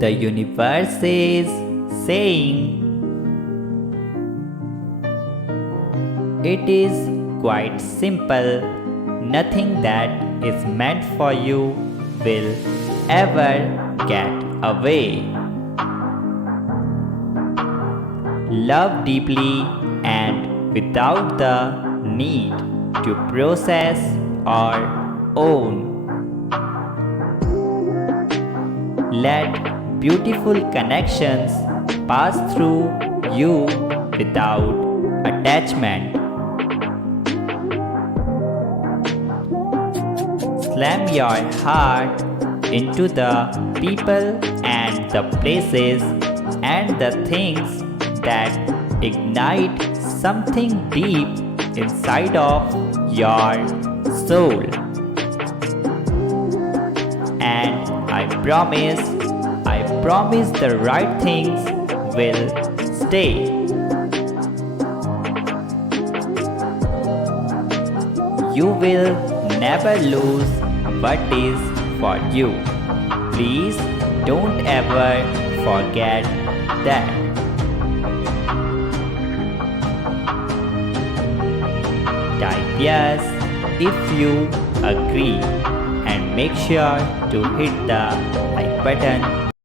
The universe is saying it is quite simple. Nothing that is meant for you will ever get away. Love deeply and without the need to process or own. Let beautiful connections pass through you without attachment. Slam your heart into the people and the places and the things that ignite something deep inside of your soul. And I promise the right things will stay. You will never lose what is for you. Please don't ever forget that. Type yes if you agree and make sure to hit the like button